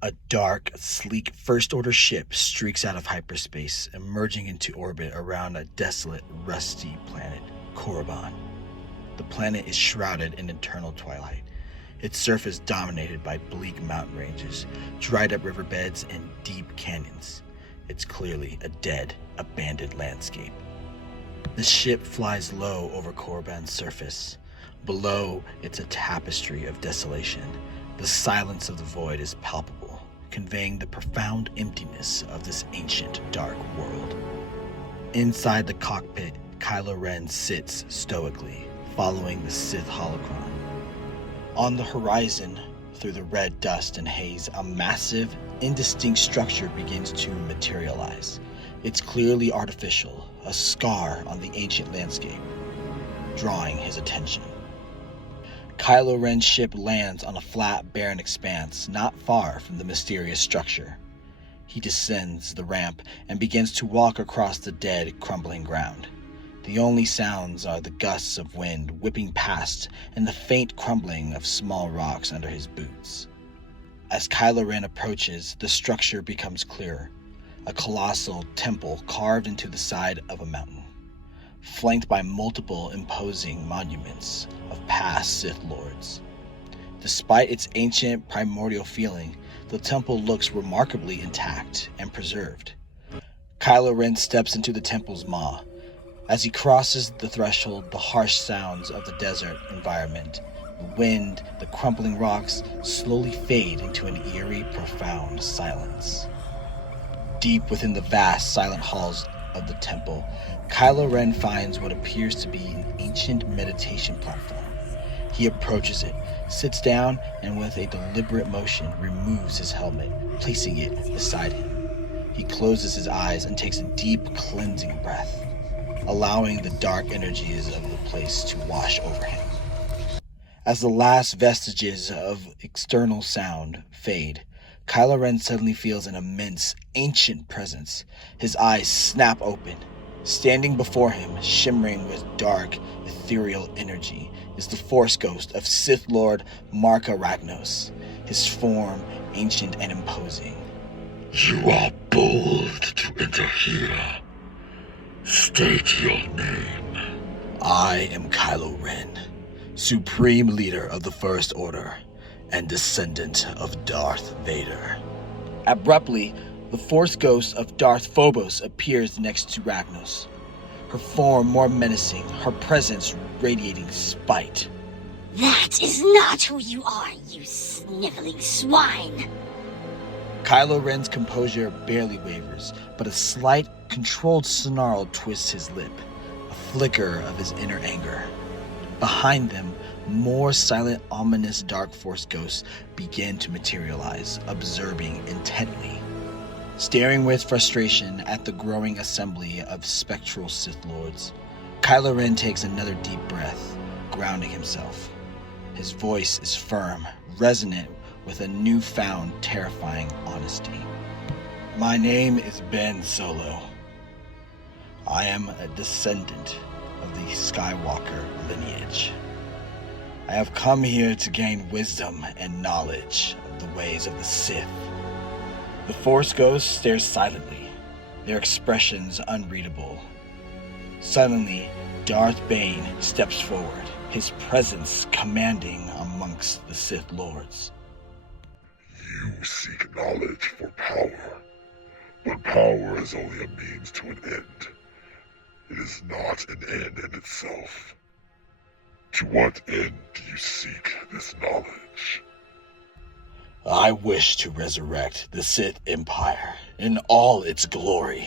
A dark, sleek first-order ship streaks out of hyperspace, emerging into orbit around a desolate, rusty planet, Korriban. The planet is shrouded in eternal twilight, its surface dominated by bleak mountain ranges, dried-up riverbeds, and deep canyons. It's clearly a dead, abandoned landscape. The ship flies low over Korriban's surface. Below, it's a tapestry of desolation. The silence of the void is palpable, conveying the profound emptiness of this ancient, dark world. Inside the cockpit, Kylo Ren sits stoically, following the Sith holocron. On the horizon, through the red dust and haze, a massive, indistinct structure begins to materialize. It's clearly artificial, a scar on the ancient landscape, drawing his attention. Kylo Ren's ship lands on a flat, barren expanse not far from the mysterious structure. He descends the ramp and begins to walk across the dead, crumbling ground. The only sounds are the gusts of wind whipping past and the faint crumbling of small rocks under his boots. As Kylo Ren approaches, the structure becomes clearer. A colossal temple carved into the side of a mountain, flanked by multiple imposing monuments of past Sith Lords. Despite its ancient, primordial feeling, the temple looks remarkably intact and preserved. Kylo Ren steps into the temple's maw. As he crosses the threshold, the harsh sounds of the desert environment, the wind, the crumbling rocks, slowly fade into an eerie, profound silence. Deep within the vast, silent halls of the temple, Kylo Ren finds what appears to be an ancient meditation platform. He approaches it, sits down, and with a deliberate motion removes his helmet, placing it beside him. He closes his eyes and takes a deep, cleansing breath, allowing the dark energies of the place to wash over him. As the last vestiges of external sound fade, Kylo Ren suddenly feels an immense, ancient presence. His eyes snap open. Standing before him, shimmering with dark, ethereal energy, is the Force Ghost of Sith Lord Marka Ragnos, his form ancient and imposing. You are bold to enter here. State your name. I am Kylo Ren, Supreme Leader of the First Order and descendant of Darth Vader. Abruptly, the Force Ghost of Darth Phobos appears next to Ragnos, her form more menacing, her presence radiating spite. That is not who you are, you sniveling swine! Kylo Ren's composure barely wavers, but a slight, controlled snarl twists his lip, a flicker of his inner anger. Behind them, more silent, ominous dark Force ghosts begin to materialize, observing intently. Staring with frustration at the growing assembly of spectral Sith Lords, Kylo Ren takes another deep breath, grounding himself. His voice is firm, resonant with a newfound, terrifying honesty. My name is Ben Solo. I am a descendant of the Skywalker lineage. I have come here to gain wisdom and knowledge of the ways of the Sith. The Force Ghost stares silently, their expressions unreadable. Suddenly, Darth Bane steps forward, his presence commanding amongst the Sith Lords. You seek knowledge for power, but power is only a means to an end. It is not an end in itself. To what end do you seek this knowledge? I wish to resurrect the Sith Empire in all its glory.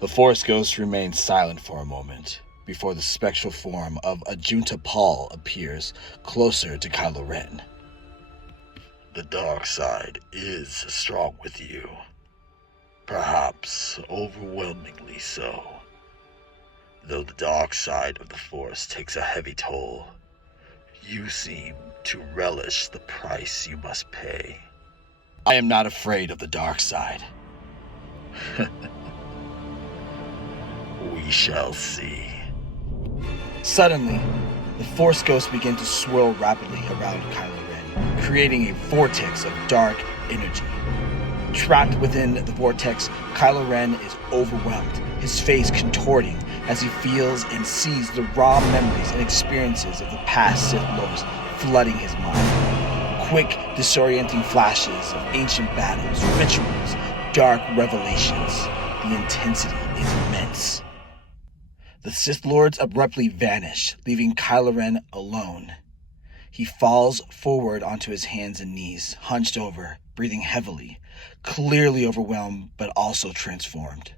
The Force Ghost remains silent for a moment before the spectral form of Ajunta Paul appears closer to Kylo Ren. The dark side is strong with you. Perhaps overwhelmingly so. Though the dark side of the Force takes a heavy toll, you seem to relish the price you must pay. I am not afraid of the dark side. We shall see. Suddenly, the Force Ghosts begin to swirl rapidly around Kylo Ren, creating a vortex of dark, energy. Trapped within the vortex, Kylo Ren is overwhelmed, his face contorting as he feels and sees the raw memories and experiences of the past Sith Lords flooding his mind. Quick, disorienting flashes of ancient battles, rituals, dark revelations. The intensity is immense. The Sith Lords abruptly vanish, leaving Kylo Ren alone. He falls forward onto his hands and knees, hunched over, breathing heavily, clearly overwhelmed but also transformed.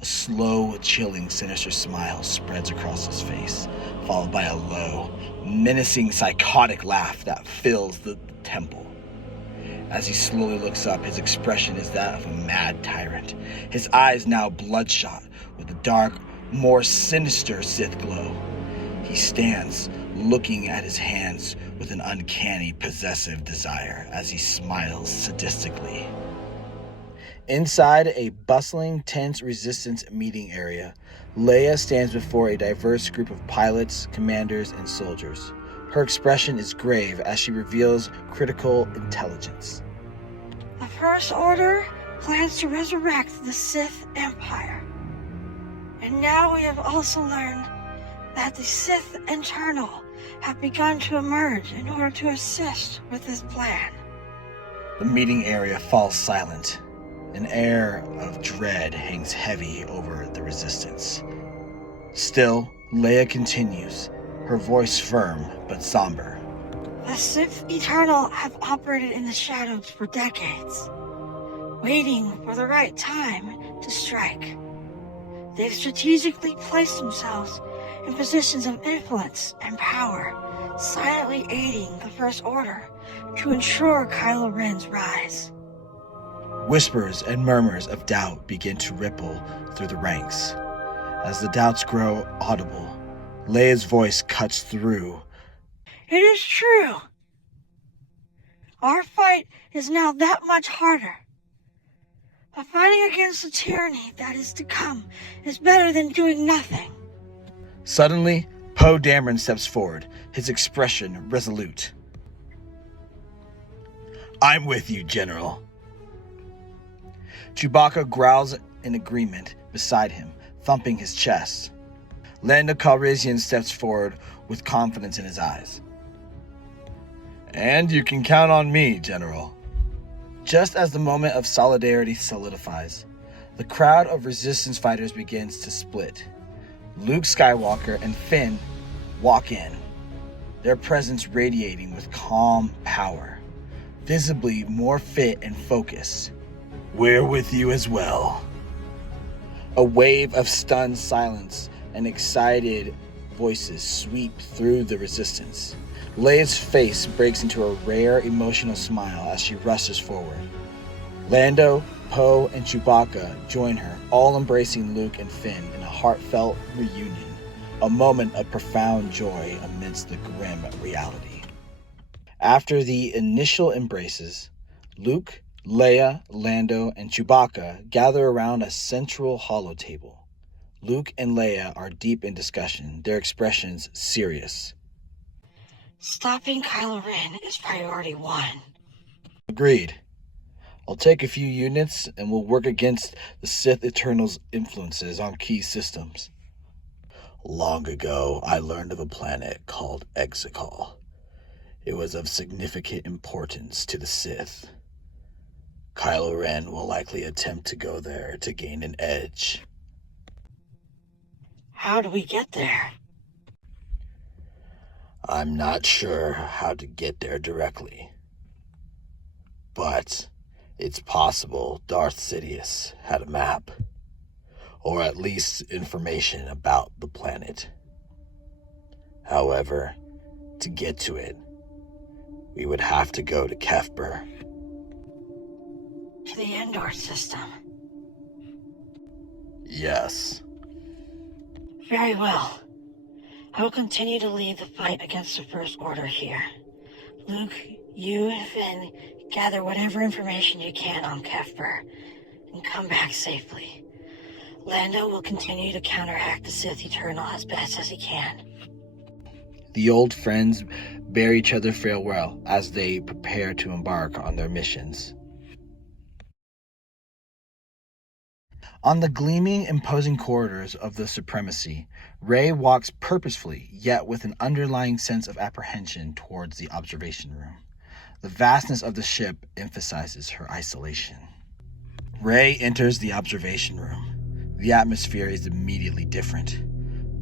A slow, chilling, sinister smile spreads across his face, followed by a low, menacing, psychotic laugh that fills the temple. As he slowly looks up, his expression is that of a mad tyrant, his eyes now bloodshot with a dark, more sinister Sith glow. He stands, looking at his hands with an uncanny, possessive desire as he smiles sadistically. Inside a bustling, tense resistance meeting area, Leia stands before a diverse group of pilots, commanders, and soldiers. Her expression is grave as she reveals critical intelligence. The First Order plans to resurrect the Sith Empire. And now we have also learned that the Sith Eternal have begun to emerge in order to assist with this plan. The meeting area falls silent. An air of dread hangs heavy over the resistance. Still, Leia continues, her voice firm but somber. The Sith Eternal have operated in the shadows for decades, waiting for the right time to strike. They've strategically placed themselves in positions of influence and power, silently aiding the First Order to ensure Kylo Ren's rise. Whispers and murmurs of doubt begin to ripple through the ranks. As the doubts grow audible, Leia's voice cuts through. It is true. Our fight is now that much harder. But fighting against the tyranny that is to come is better than doing nothing. Suddenly, Poe Dameron steps forward, his expression resolute. I'm with you, General. Chewbacca growls in agreement beside him, thumping his chest. Lando Calrissian steps forward with confidence in his eyes. And you can count on me, General. Just as the moment of solidarity solidifies, the crowd of resistance fighters begins to split. Luke Skywalker and Finn walk in, their presence radiating with calm power, visibly more fit and focused. We're with you as well. A wave of stunned silence and excited voices sweep through the resistance. Leia's face breaks into a rare emotional smile as she rushes forward. Lando, Poe, and Chewbacca join her, all embracing Luke and Finn in a heartfelt reunion, a moment of profound joy amidst the grim reality. After the initial embraces, Luke, Leia, Lando, and Chewbacca gather around a central holotable. Luke and Leia are deep in discussion, their expressions serious. Stopping Kylo Ren is priority one. Agreed. I'll take a few units and we'll work against the Sith Eternal's influences on key systems. Long ago, I learned of a planet called Exegol. It was of significant importance to the Sith. Kylo Ren will likely attempt to go there to gain an edge. How do we get there? I'm not sure how to get there directly. But it's possible Darth Sidious had a map, or at least information about the planet. However, to get to it, we would have to go to Kefber. To the Endor system. Yes. Very well. I will continue to lead the fight against the First Order here. Luke, you and Finn gather whatever information you can on Kefber and come back safely. Lando will continue to counteract the Sith Eternal as best as he can. The old friends bid each other farewell as they prepare to embark on their missions. On the gleaming, imposing corridors of the Supremacy, Rey walks purposefully, yet with an underlying sense of apprehension towards the observation room. The vastness of the ship emphasizes her isolation. Rey enters the observation room. The atmosphere is immediately different,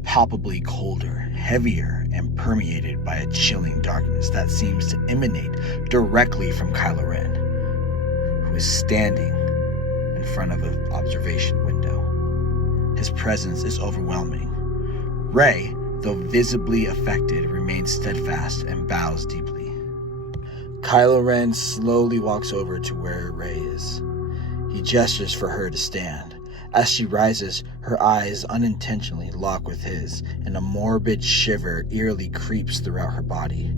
palpably colder, heavier, and permeated by a chilling darkness that seems to emanate directly from Kylo Ren, who is standing in front of an observation window. His presence is overwhelming. Rey, though visibly affected, remains steadfast and bows deeply. Kylo Ren slowly walks over to where Rey is. He gestures for her to stand. As she rises, her eyes unintentionally lock with his, and a morbid shiver eerily creeps throughout her body,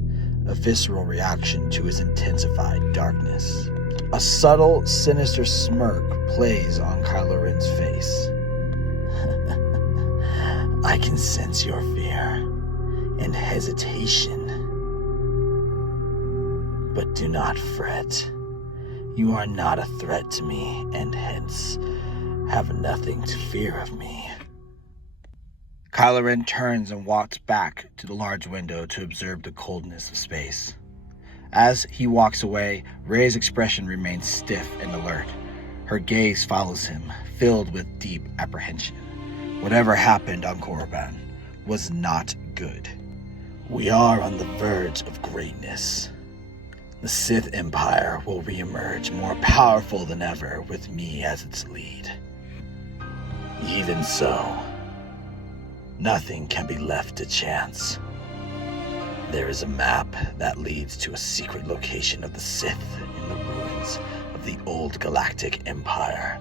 a visceral reaction to his intensified darkness. A subtle, sinister smirk plays on Kylo Ren's face. I can sense your fear and hesitation. But do not fret. You are not a threat to me, and hence have nothing to fear of me. Kylo Ren turns and walks back to the large window to observe the coldness of space. As he walks away, Rey's expression remains stiff and alert. Her gaze follows him, filled with deep apprehension. Whatever happened on Korriban was not good. We are on the verge of greatness. The Sith Empire will reemerge more powerful than ever with me as its lead. Even so, nothing can be left to chance. There is a map that leads to a secret location of the Sith in the ruins of the old Galactic Empire.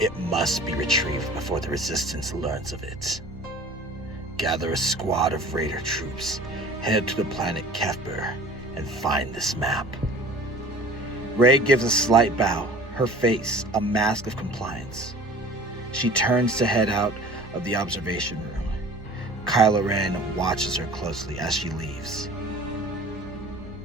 It must be retrieved before the Resistance learns of it. Gather a squad of raider troops, head to the planet Kefber, and find this map. Rey gives a slight bow, her face a mask of compliance. She turns to head out of the observation room. Kylo Ren watches her closely as she leaves.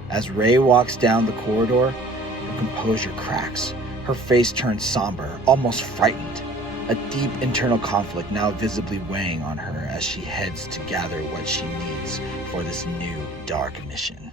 As Rey walks down the corridor, her composure cracks. Her face turns somber, almost frightened. A deep internal conflict now visibly weighing on her as she heads to gather what she needs for this new dark mission.